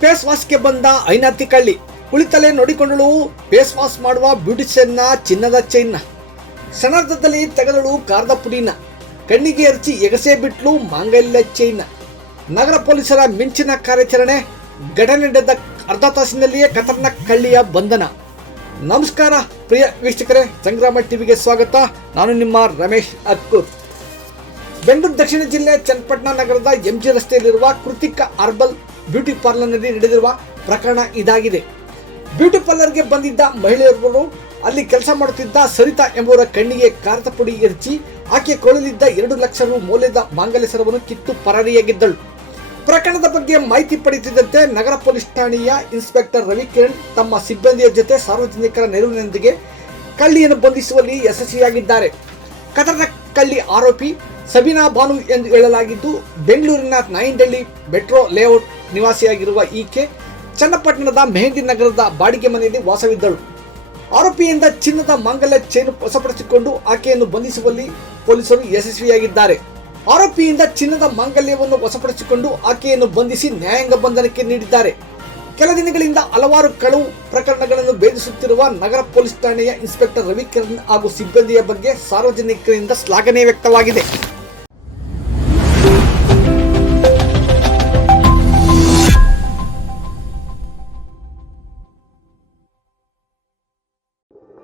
Face ವಾಶ್ಗೆ ಬಂದ ಐನಾತಿ ಕಳ್ಳಿ. ಕುಳಿತಲೇ ನೋಡಿಕೊಂಡಳು face wash ಮಾಡುವ ಬ್ಯೂಟಿಷಿಯನ್ನ ಚಿನ್ನದ ಚೈನ್ನ. ಕ್ಷಣಾರ್ಧದಲ್ಲಿ ತೆಗೆದಳು ಕಾರದ ಪುಡಿನ. ಕಣ್ಣಿಗೆ ಎರಚಿ ಎಗಸೇ ಬಿಟ್ಲು ಮಾಂಗಲ್ಯ ಚೈನ್ನ. ನಗರ ಪೊಲೀಸರ ಮಿಂಚಿನ ಕಾರ್ಯಾಚರಣೆ. ಘಟನೆ ನಡೆದ ಅರ್ಧ ತಾಸಿನಲ್ಲಿಯೇ ಖತರ್ನಾಕ್ ಕಳ್ಳಿಯ ಬಂಧನ. ನಮಸ್ಕಾರ ಪ್ರಿಯ ವೀಕ್ಷಕರೇ, ಸಂಗ್ರಾಮ ಟಿವಿಗೆ ಸ್ವಾಗತ. ನಾನು ನಿಮ್ಮ ರಮೇಶ್ ಅಕ್ಕೂರ್. ಬೆಂಗಳೂರು ದಕ್ಷಿಣ ಜಿಲ್ಲೆ ಚನ್ನಪಟ್ಟಣ ನಗರದ ಎಂಜಿ ರಸ್ತೆಯಲ್ಲಿರುವ ಕೃತಿಕಾ ಹರ್ಬಲ್ ಬ್ಯೂಟಿ ಪಾರ್ಲರ್ನಲ್ಲಿ ನಡೆದಿರುವ ಪ್ರಕರಣ ಇದಾಗಿದೆ. ಬ್ಯೂಟಿ ಪಾರ್ಲರ್ಗೆ ಬಂದಿದ್ದ ಮಹಿಳೆಯರು ಅಲ್ಲಿ ಕೆಲಸ ಮಾಡುತ್ತಿದ್ದ ಸರಿತಾ ಎಂಬುವರ ಕಣ್ಣಿಗೆ ಕಾರದ ಪುಡಿ ಎರಚಿ ಆಕೆ ಕೊಳ್ಳಲಿದ್ದ 2 ಲಕ್ಷ ರು ಮೌಲ್ಯದ ಮಾಂಗಲ್ಯ ಸರವನ್ನು ಕಿತ್ತು ಪರಾರಿಯಾಗಿದ್ದಳು. ಪ್ರಕರಣದ ಬಗ್ಗೆ ಮಾಹಿತಿ ಪಡೆಯುತ್ತಿದ್ದಂತೆ ನಗರ ಪೊಲೀಸ್ ಠಾಣೆಯ ಇನ್ಸ್ಪೆಕ್ಟರ್ ರವಿಕಿರಣ್ ತಮ್ಮ ಸಿಬ್ಬಂದಿಯ ಜೊತೆ ಸಾರ್ವಜನಿಕರ ನೆರವಿನೊಂದಿಗೆ ಕಳ್ಳಿಯನ್ನು ಬಂಧಿಸುವಲ್ಲಿ ಯಶಸ್ವಿಯಾಗಿದ್ದಾರೆ. ಖತರ್ನಾಕ್ ಕಳ್ಳಿ ಆರೋಪಿ ಸಬೀನಾ ಬಾನು ಎಂದು ಹೇಳಲಾಗಿದ್ದು, ಬೆಂಗಳೂರಿನ ನಾಯಿಂಡಹಳ್ಳಿ ಮೆಟ್ರೋ ಲೇಔಟ್ ನಿವಾಸಿಯಾಗಿರುವ ಈಕೆ ಚನ್ನಪಟ್ಟಣದ ಮೆಹಂದಿ ನಗರದ ಬಾಡಿಗೆ ಮನೆಯಲ್ಲಿ ವಾಸವಿದ್ದಳು. ಆರೋಪಿಯಿಂದ ಚಿನ್ನದ ಮಾಂಗಲ್ಯ ಚೈನ್ ವಶಪಡಿಸಿಕೊಂಡು ಆಕೆಯನ್ನು ಬಂಧಿಸುವಲ್ಲಿ ಪೊಲೀಸರು ಯಶಸ್ವಿಯಾಗಿದ್ದಾರೆ. ಆರೋಪಿಯಿಂದ ಚಿನ್ನದ ಮಾಂಗಲ್ಯವನ್ನು ವಶಪಡಿಸಿಕೊಂಡು ಆಕೆಯನ್ನು ಬಂಧಿಸಿ ನ್ಯಾಯಾಂಗ ಬಂಧನಕ್ಕೆ ನೀಡಿದ್ದಾರೆ. ಕೆಲ ದಿನಗಳಿಂದ ಹಲವಾರು ಕಳವು ಪ್ರಕರಣಗಳನ್ನು ಭೇದಿಸುತ್ತಿರುವ ನಗರ ಪೊಲೀಸ್ ಠಾಣೆಯ ಇನ್ಸ್ಪೆಕ್ಟರ್ ರವಿಕಿರಣ್ ಹಾಗೂ ಸಿಬ್ಬಂದಿಯ ಬಗ್ಗೆ ಸಾರ್ವಜನಿಕರಿಂದ ಶ್ಲಾಘನೆ ವ್ಯಕ್ತವಾಗಿದೆ.